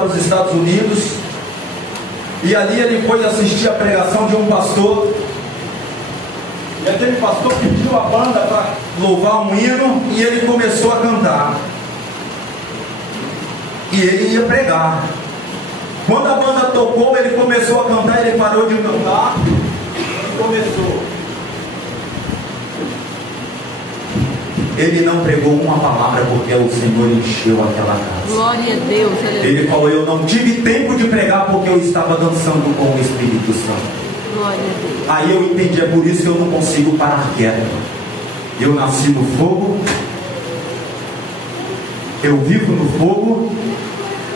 para os Estados Unidos, e ali ele foi assistir a pregação de um pastor, e aquele pastor pediu a banda para louvar um hino, e ele começou a cantar, e ele ia pregar. Quando a banda tocou, ele começou a cantar, ele parou de cantar e começou. Ele não pregou uma palavra porque o Senhor encheu aquela casa. Glória a Deus. Ele falou: eu não tive tempo de pregar porque eu estava dançando com o Espírito Santo. Glória a Deus. Aí eu entendi, é por isso que eu não consigo parar quieto. Eu nasci no fogo, eu vivo no fogo,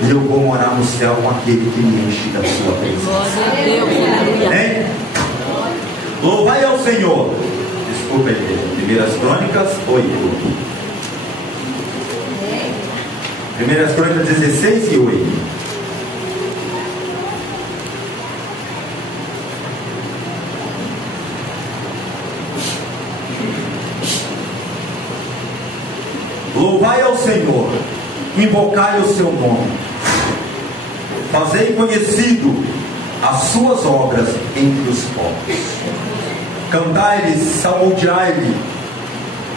e eu vou morar no céu com aquele que me enche da sua presença. Glória a Deus. Amém? Louvai ao Senhor. Desculpa, igreja. 1 Crônicas 8. 1 Crônicas 16 e 8. Louvai ao Senhor, invocai o seu nome, fazei conhecido as suas obras entre os povos, cantai-lhe, salmodiai-lhe,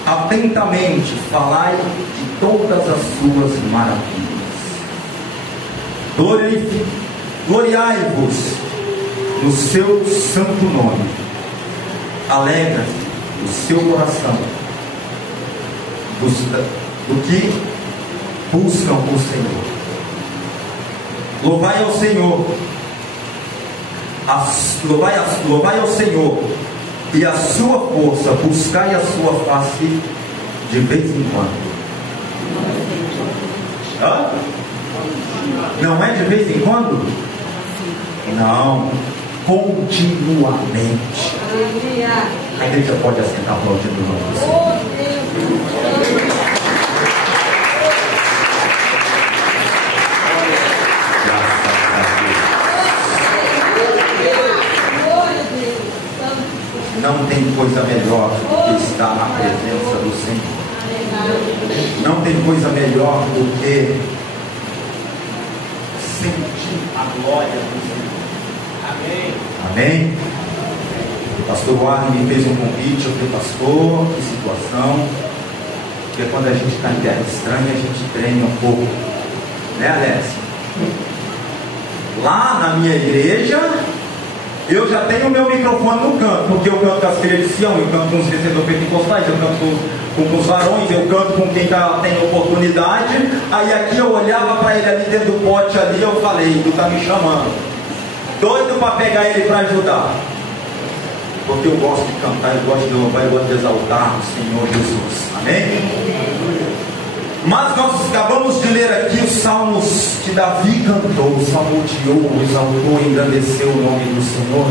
atentamente falai de todas as suas maravilhas, gloriai-vos no seu santo nome, alegra-se o seu coração do que buscam o Senhor. Louvai ao Senhor, louvai ao Senhor e a sua força, buscai a sua face de vez em quando. Hã? Não é de vez em quando? Não, continuamente. A igreja pode assentar aplaudindo o nome do Senhor. Não tem coisa melhor do que estar na presença do Senhor. Não tem coisa melhor do que sentir a glória do Senhor. Amém? Amém? O pastor Warren me fez um convite. Eu falei: pastor, que situação. Porque quando a gente está em terra estranha, a gente treina um pouco, né, Alex? Lá na minha igreja, eu já tenho o meu microfone no canto, porque eu canto com as filhas de Sião, eu canto com os vencedores pentecostais, eu canto com os varões, eu canto com quem tem oportunidade. Aí aqui eu olhava para ele ali dentro do pote ali, eu falei: tu está me chamando, doido para pegar ele para ajudar, porque eu gosto de cantar, eu gosto de louvar, eu gosto de exaltar o Senhor Jesus. Amém? Mas nós acabamos de ler aqui os salmos que Davi cantou, salmodiou, exaltou, engrandeceu o nome do Senhor.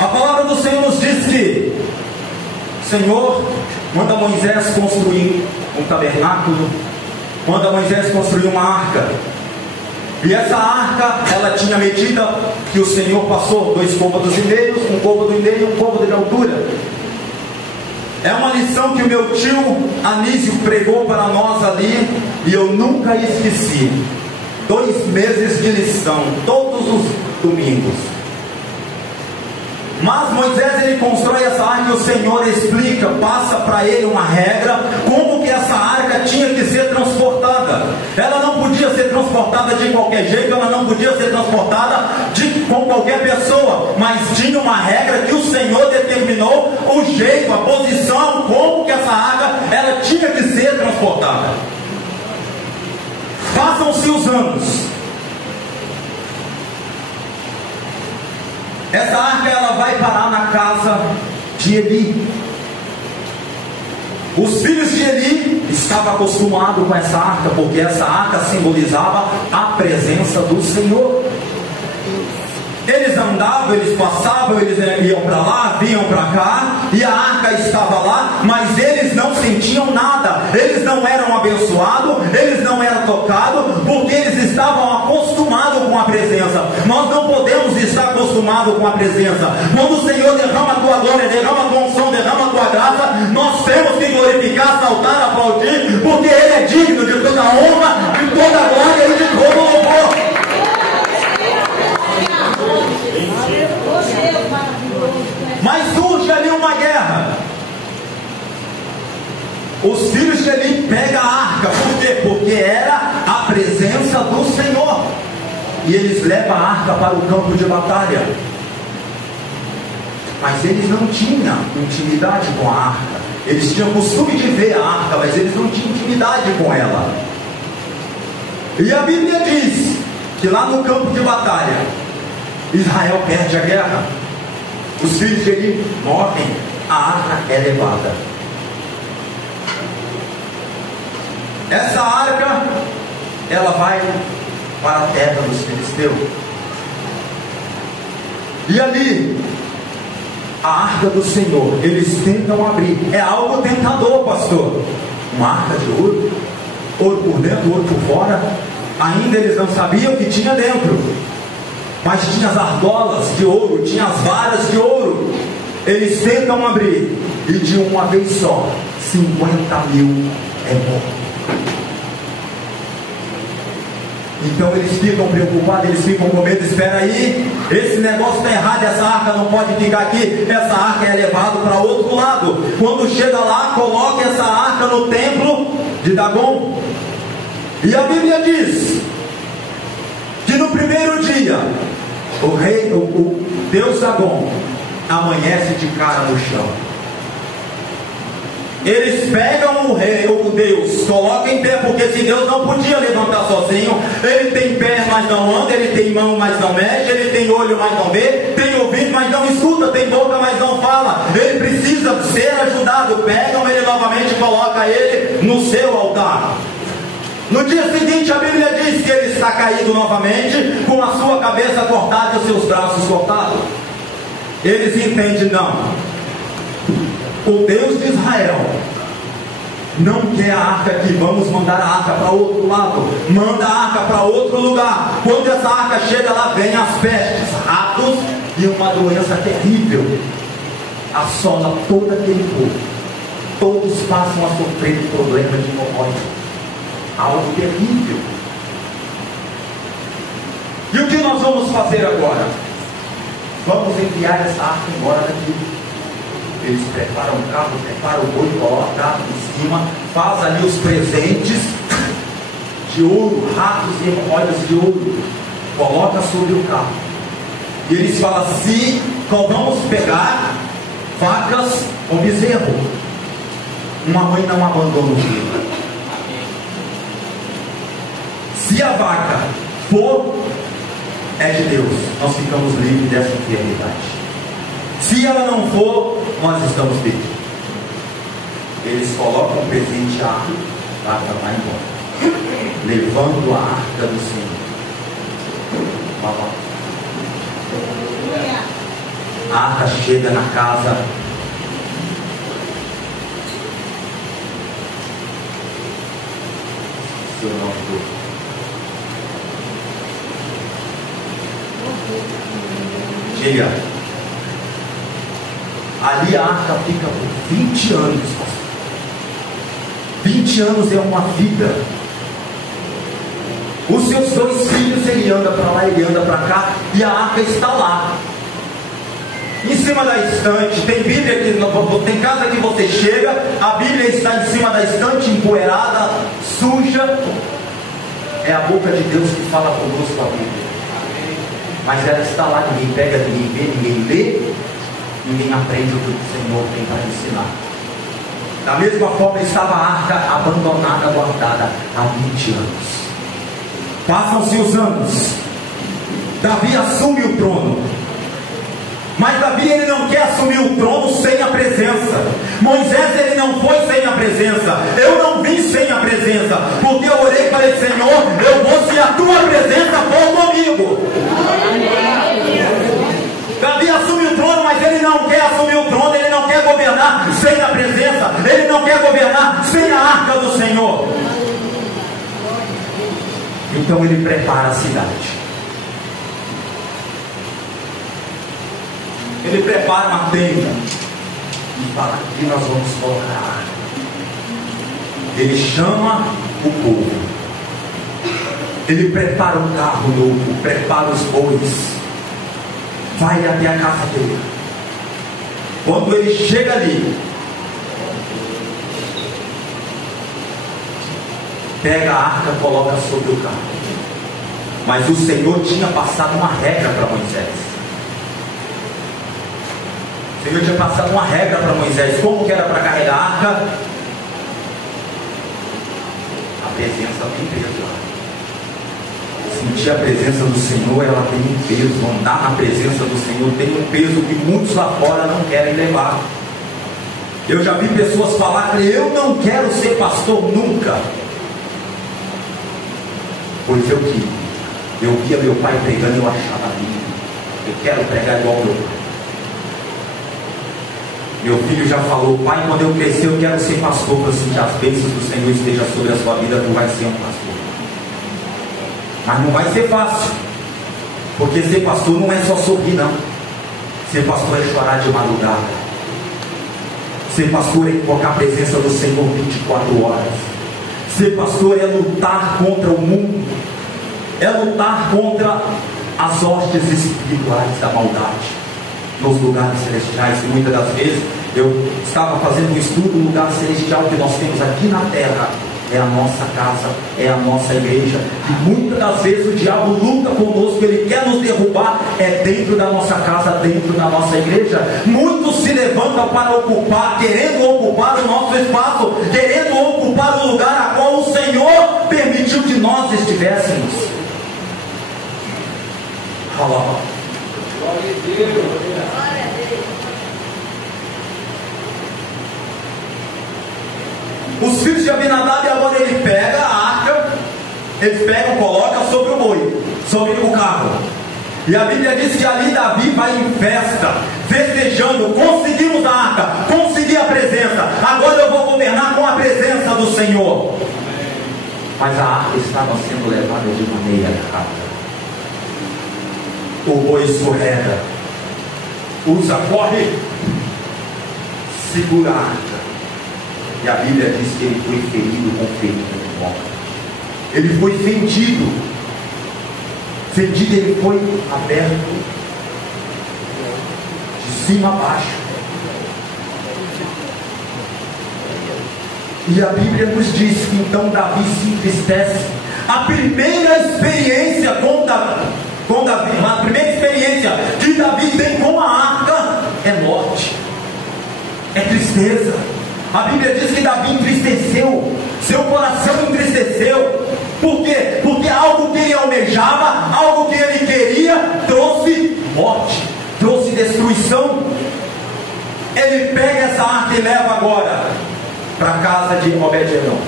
A palavra do Senhor nos diz que o Senhor manda Moisés construir um tabernáculo, manda Moisés construir uma arca. E essa arca, ela tinha medida que o Senhor passou 2 côvados e meio, 1 côvado e meio e 1 côvado de altura. É uma lição que o meu tio Anísio pregou para nós ali, e eu nunca esqueci. 2 meses de lição, todos os domingos. Mas Moisés, ele constrói essa arca, e o Senhor explica, passa para ele uma regra, como que essa arca tinha que ser transportada. Ela não podia ser transportada de qualquer jeito, ela não podia ser transportada com qualquer pessoa, mas tinha uma regra que o Senhor determinou, o jeito, a posição, como que essa arca ela tinha que ser transportada. Passam-se os anos. Essa arca ela vai parar na casa de Eli. Os filhos de Eli estavam acostumados com essa arca, porque essa arca simbolizava a presença do Senhor. Eles andavam, eles passavam, eles iam para lá, vinham para cá, e a arca estava lá, mas eles não sentiam nada, eles não eram abençoados, eles não eram tocados, porque eles estavam acostumados com a presença. Nós não podemos estar acostumados com a presença. Quando o Senhor derrama a tua glória, derrama a tua unção, derrama a tua graça, nós temos que glorificar, saltar, aplaudir, porque Ele é digno de toda honra, de toda glória e de todo Mas surge ali uma guerra. Os filhos de Eli pegam a arca. Por quê? Porque era a presença do Senhor. E eles levam a arca para o campo de batalha. Mas eles não tinham intimidade com a arca. Eles tinham costume de ver a arca, mas eles não tinham intimidade com ela. E a Bíblia diz que lá no campo de batalha, Israel perde a guerra. Os filhos de Eli morrem. A arca é levada. Essa arca, ela vai para a terra dos filisteus. E ali, a arca do Senhor, eles tentam abrir. É algo tentador, pastor. Uma arca de ouro, ouro por dentro, ouro por fora. Ainda eles não sabiam o que tinha dentro, mas tinha as argolas de ouro, tinha as varas de ouro. Eles tentam abrir, e de uma vez só, 50.000 é morto. Então eles ficam preocupados, eles ficam com medo. Espera aí, esse negócio está errado, essa arca não pode ficar aqui. Essa arca é levada para outro lado. Quando chega lá, coloca essa arca no templo de Dagon. E a Bíblia diz que no primeiro dia, o Deus Dagon amanhece de cara no chão. Eles pegam o rei, o Deus, colocam em pé, porque se Deus não podia levantar sozinho, ele tem pé, mas não anda, ele tem mão, mas não mexe, ele tem olho, mas não vê, tem ouvido, mas não escuta, tem boca, mas não fala. Ele precisa ser ajudado. Pegam ele novamente e colocam ele no seu altar. No dia seguinte, a Bíblia diz que ele está caído novamente, com a sua cabeça cortada e os seus braços cortados. Eles entendem, não. O Deus de Israel não quer a arca aqui. Vamos mandar a arca para outro lado. Manda a arca para outro lugar. Quando essa arca chega lá, vem as pestes, ratos e uma doença terrível assola todo aquele povo. Todos passam a sofrer de problema de hemorroida. Algo terrível. E o que nós vamos fazer agora? Vamos enviar essa arca embora daqui. Eles preparam o carro, preparam o boi, colocam o carro em cima, faz ali os presentes de ouro, ratos e hemorroidas de ouro, coloca sobre o carro. E eles falam assim: vamos pegar vacas ou bezerro. Uma mãe não abandona o filho. Se a vaca for, é de Deus, nós ficamos livres dessa enfermidade. Se ela não for, nós estamos vivos. Eles colocam o presente à arca, a arca vai embora, levando a arca do Senhor. A arca chega na casa seu nome todo. Chega. Ali a arca fica por 20 anos. 20 anos é uma vida. Os seus dois filhos, ele anda para lá, ele anda para cá, e a arca está lá. Em cima da estante, tem Bíblia que tem casa que você chega, a Bíblia está em cima da estante, empoeirada, suja. É a boca de Deus que fala conosco a Bíblia. Mas ela está lá, ninguém pega, ninguém vê, ninguém lê, ninguém aprende o que o Senhor tem para ensinar. Da mesma forma estava a arca abandonada, guardada há 20 anos. Passam-se os anos. Davi assume o trono. Mas Davi, ele não quer assumir o trono sem a presença. Moisés, ele não foi sem a presença. Eu não vim sem a presença, porque eu orei para ele: Senhor, eu vou se a tua presença for comigo. Davi assume o trono, mas ele não quer assumir o trono, ele não quer governar sem a presença, ele não quer governar sem a arca do Senhor. Então ele prepara a cidade. Ele prepara uma tenda e fala: aqui nós vamos colocar a arca. Ele chama o povo. Ele prepara um carro novo, prepara os bois, vai até a casa dele. Quando ele chega ali, pega a arca, coloca sobre o carro. Mas o Senhor tinha passado uma regra para Moisés. O Senhor tinha passado uma regra para Moisés. Como que era para carregar a arca? A presença tem peso lá. Sentir a presença do Senhor, ela tem um peso. Andar na presença do Senhor tem um peso que muitos lá fora não querem levar. Eu já vi pessoas falar que eu não quero ser pastor nunca. Pois eu via meu pai pregando e eu achava lindo. Eu quero pregar igual meu pai. Meu filho já falou: pai, quando eu crescer eu quero ser pastor. Para assim, que as bênçãos do Senhor estejam sobre a sua vida, tu vai ser um pastor. Mas não vai ser fácil, porque ser pastor não é só sorrir, não. Ser pastor é chorar de madrugada. Ser pastor é invocar a presença do Senhor 24 horas. Ser pastor é lutar contra o mundo, é lutar contra as hostes espirituais da maldade nos lugares celestiais. E muitas das vezes eu estava fazendo um estudo. O lugar celestial que nós temos aqui na terra é a nossa casa, é a nossa igreja. E muitas das vezes o diabo luta conosco, ele quer nos derrubar, é dentro da nossa casa, dentro da nossa igreja. Muitos se levantam para ocupar, querendo ocupar o nosso espaço, querendo ocupar o lugar a qual o Senhor permitiu que nós estivéssemos. Glória a Deus. Os filhos de Abinadab, agora ele pega a arca, eles pegam, colocam sobre o boi, sobre o carro. E a Bíblia diz que ali Davi vai em festa, festejando: conseguimos a arca, consegui a presença, agora eu vou governar com a presença do Senhor. Mas a arca estava sendo levada de maneira errada. O boi escorrega, Uza corre, segura a arca. E a Bíblia diz que ele foi ferido com ferida de morte. Ele foi fendido. Fendido, ele foi aberto de cima a baixo. E a Bíblia nos diz que então Davi se entristece. A primeira experiência com Davi, a primeira experiência que Davi tem com a arca é morte, é tristeza. A Bíblia diz que Davi entristeceu, seu coração entristeceu. Por quê? Porque algo que ele almejava, algo que ele queria, trouxe morte, trouxe destruição. Ele pega essa arca e leva agora para a casa de Obed-edom.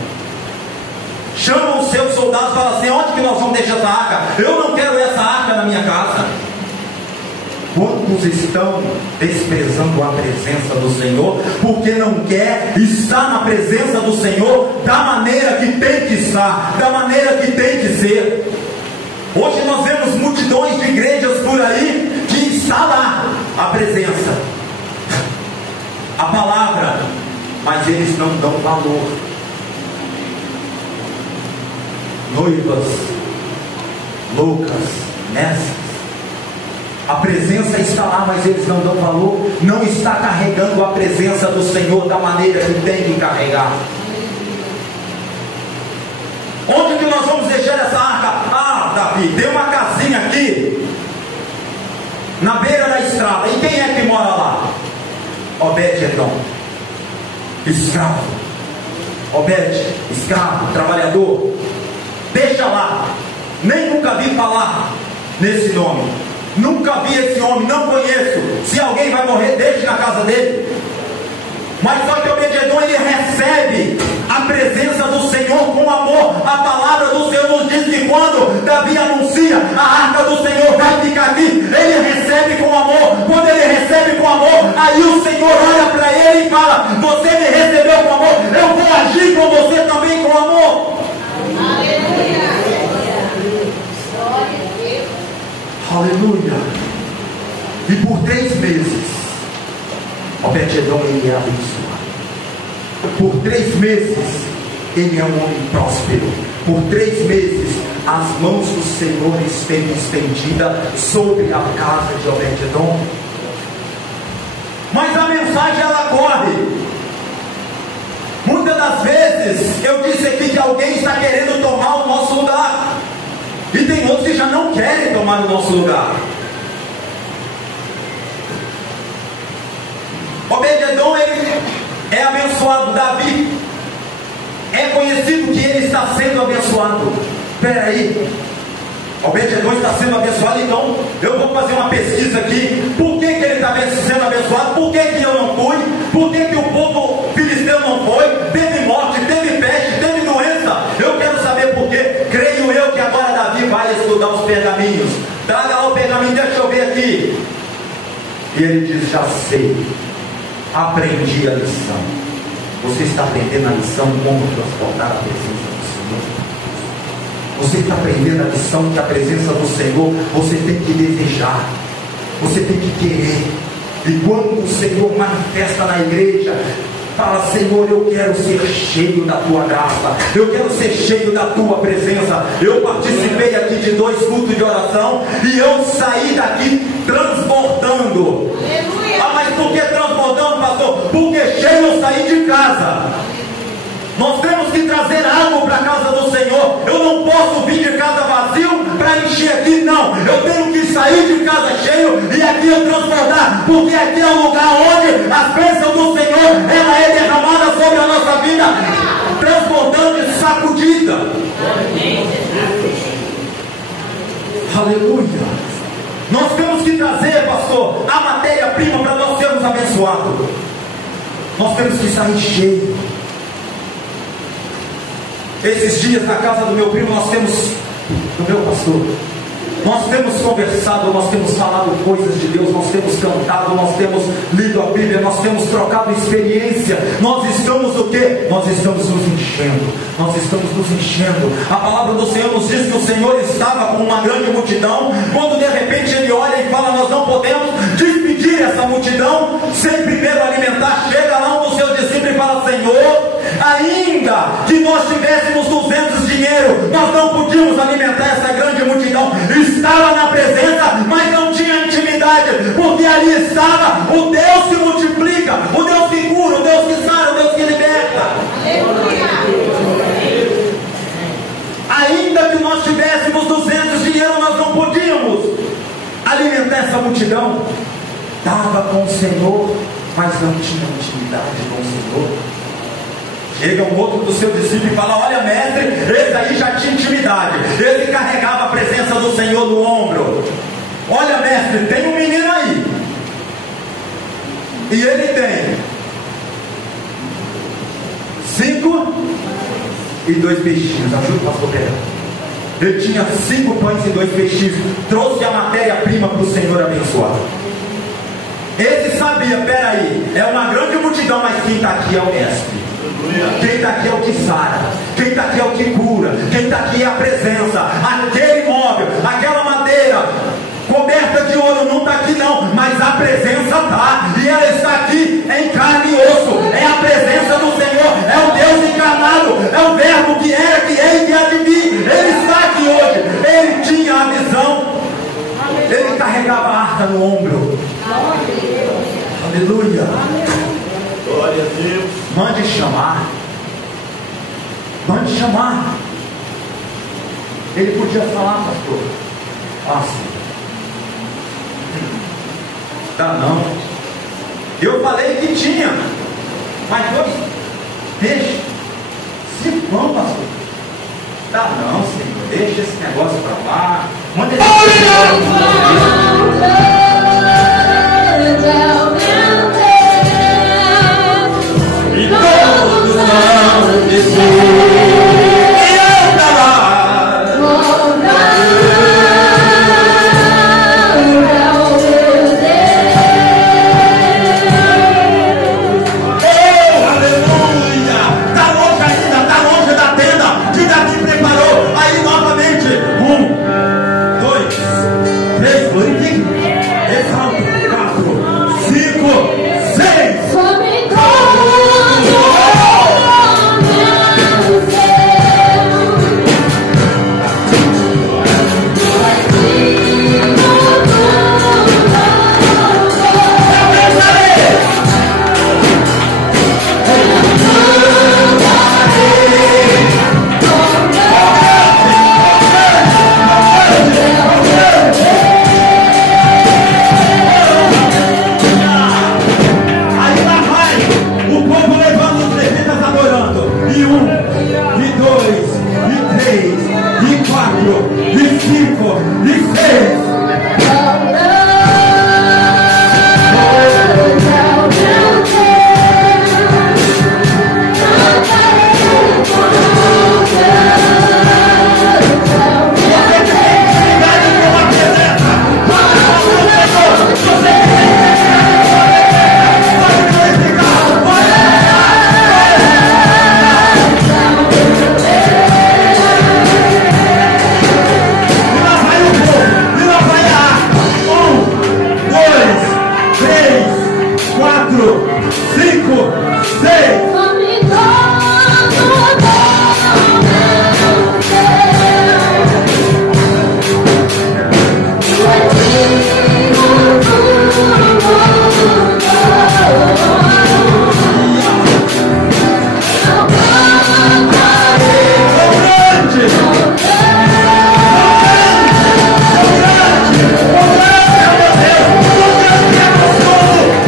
Chama os seus soldados e fala assim: onde que nós vamos deixar essa arca? Eu não quero essa arca na minha casa. Quantos estão desprezando a presença do Senhor, porque não quer estar na presença do Senhor da maneira que tem que estar, da maneira que tem que ser? Hoje nós vemos multidões de igrejas por aí que está lá a presença, a palavra, mas eles não dão valor. Noivas loucas, nessas, a presença está lá, mas eles não dão valor, não está carregando a presença do Senhor da maneira que tem que carregar. Onde que nós vamos deixar essa arca? Ah, Davi, tem uma casinha aqui na beira da estrada. E quem é que mora lá? Obed-edom, escravo. Obed, escravo, trabalhador. Deixa lá. Nem nunca vi falar nesse nome. Nunca vi esse homem, não conheço. Se alguém vai morrer, deixe na casa dele. Mas só que Obed-edom, ele recebe a presença do Senhor com amor. A palavra do Senhor nos diz que quando Davi anuncia: a arca do Senhor vai ficar aqui, ele recebe com amor. Quando ele recebe com amor, aí o Senhor olha para ele e fala: você me recebeu com amor, eu vou agir com você também com amor. Aleluia. E por 3 meses Obed-edom, ele é abençoado. Por 3 meses ele é um homem próspero. Por 3 meses as mãos do Senhor esteve estendida sobre a casa de Obed-edom. Mas a mensagem mensagem ela corre. Muitas das vezes eu disse aqui que alguém está querendo tomar o nosso lugar, e tem outros que já não querem tomar o nosso lugar. Obed-edom, ele é abençoado. Davi é conhecido que ele está sendo abençoado. Espera aí, Obed-edom está sendo abençoado. Então eu vou fazer uma pesquisa aqui. Por que ele está sendo abençoado? Por que eu não fui? Por que o povo filisteu não foi? Teve morte, teve peste, teve doença. Eu quero saber por quê. Creio eu que agora Davi vai estudar os pergaminhos. Traga lá o pergaminho, deixa eu ver aqui. E ele diz: já sei, aprendi a lição. Você está aprendendo a lição como transportar a presença do Senhor. Você está aprendendo a lição que a presença do Senhor você tem que desejar, você tem que querer. E quando o Senhor manifesta na igreja, fala: Senhor, eu quero ser cheio da tua graça, eu quero ser cheio da tua presença. Eu participei aqui de 2 cultos de oração e eu saí daqui transbordando. Ah, mas por que transbordando, pastor? Porque cheio eu saí de casa. Nós temos que trazer algo para a casa do Senhor. Eu não posso vir de casa vazio para encher aqui, não. Eu tenho que sair de casa cheio e aqui eu transbordar, porque aqui é o lugar onde a bênção do Senhor ela é derramada sobre a nossa vida, transbordando e sacudida. Aleluia. Nós temos que trazer, pastor, a matéria-prima para nós sermos abençoados. Nós temos que sair cheio. Esses dias na casa do meu primo, do meu pastor, nós temos conversado, nós temos falado coisas de Deus, nós temos cantado, nós temos lido a Bíblia, nós temos trocado experiência. Nós estamos o quê? Nós estamos nos enchendo. Nós estamos nos enchendo. A palavra do Senhor nos diz que o Senhor estava com uma grande multidão, quando de repente ele olha e fala: nós não podemos despedir essa multidão sem primeiro alimentar. Chega lá um dos seus discípulos e fala: Senhor, ainda que nós tivéssemos 200 dinheiro, nós não podíamos alimentar essa grande multidão. Estava na presença, mas não tinha intimidade, porque ali estava o Deus que multiplica, o Deus que cura, o Deus que sara, o Deus que liberta. Ainda que nós tivéssemos 200 dinheiro, nós não podíamos alimentar essa multidão. Estava com o Senhor, mas não tinha intimidade com o Senhor. Chega um outro do seu discípulo e fala: olha, mestre, esse aí já tinha intimidade, ele carregava a presença do Senhor no ombro. Olha, mestre, tem um menino aí, e ele tem 5 e 2 peixinhos. Ajuda o pastor Pedro. Ele tinha 5 pães e 2 peixinhos. Trouxe a matéria-prima para o Senhor abençoar. Esse sabia: peraí, é uma grande multidão, mas quem está aqui é o mestre. Quem está aqui é o que sara, quem está aqui é o que cura, quem está aqui é a presença. Aquele móvel, aquela madeira coberta de ouro não está aqui não, mas a presença está, e ela está aqui em carne e osso. É a presença do Senhor, é o Deus encarnado, é o verbo que era, que é e que há de vir. Ele está aqui hoje. Ele tinha a visão, ele carregava a arca no ombro. Aleluia. Glória a Deus. Mande chamar. Mande chamar. Ele podia falar: pastor, sim. Dá não. Eu falei que tinha, mas 2 peixes, 5 pão, pastor. Dá não, Senhor. Deixa esse negócio para lá. Manda ele. E todos vão dizer: eu pra lá. Oh, aleluia! Está longe ainda, está longe da tenda que Davi preparou. Aí novamente: 1, 2, 3, glorifique. Exalta. 4, 5. 5, 6.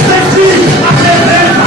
Sentir a presença,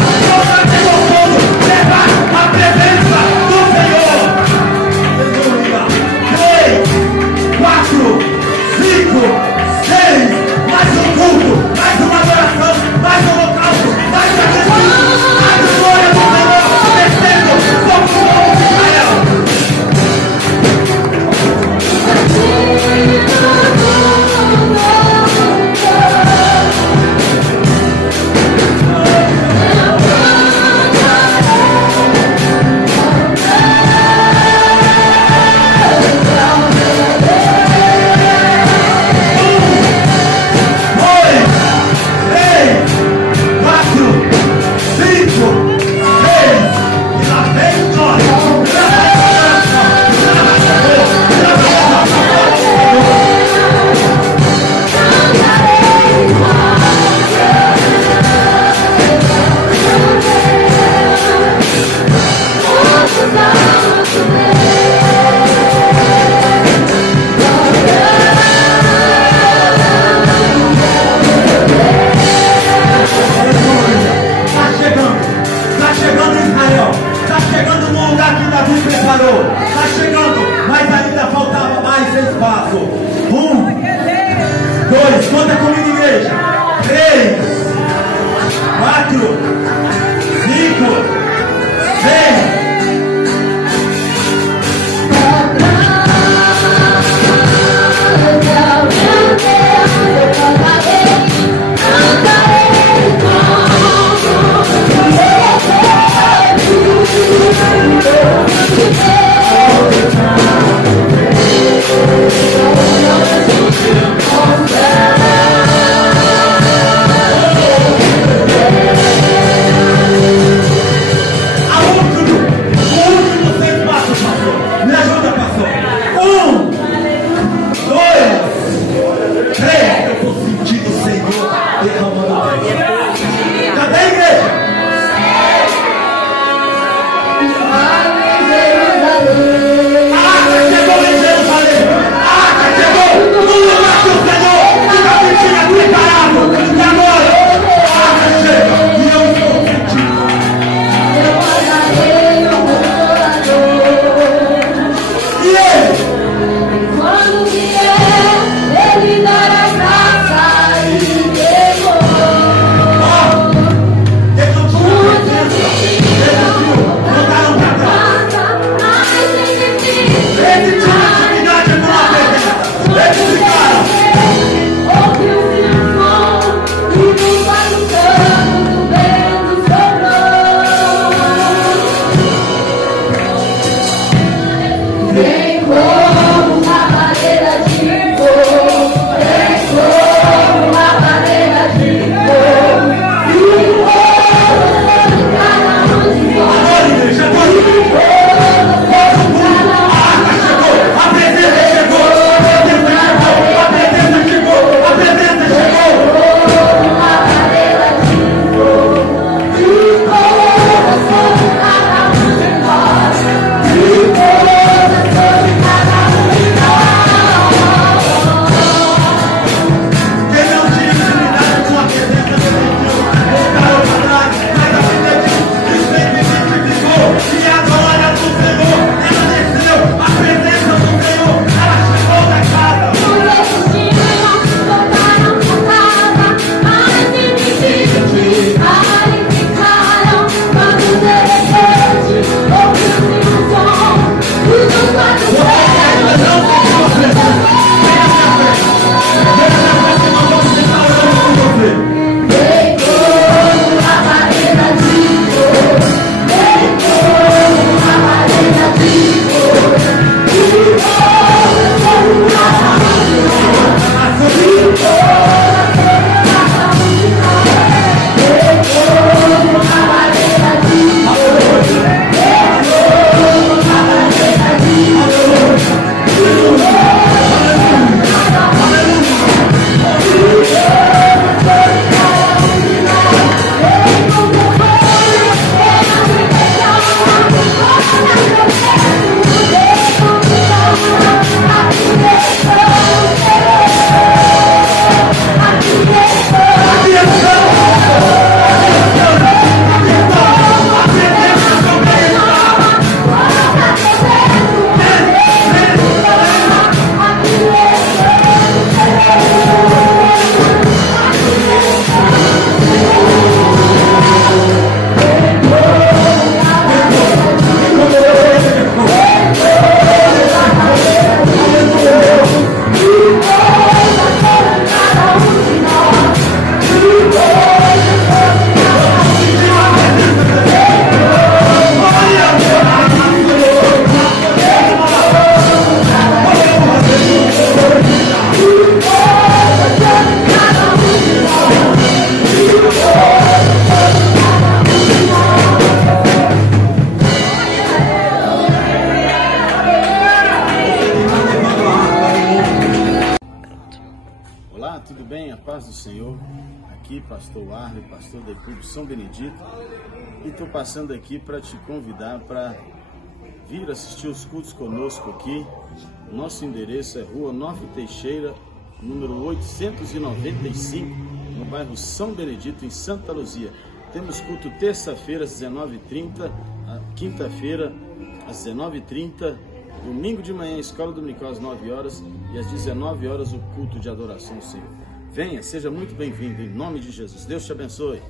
aqui, pastor Arley, pastor da equipe São Benedito, e estou passando aqui para te convidar para vir assistir os cultos conosco aqui. Nosso endereço é Rua 9 Teixeira, número 895, no bairro São Benedito, em Santa Luzia. Temos culto terça-feira às 19h30, quinta-feira às 19h30, domingo de manhã, escola dominical às 9 horas e às 19 horas o culto de adoração ao Senhor. Venha, seja muito bem-vindo, em nome de Jesus. Deus te abençoe.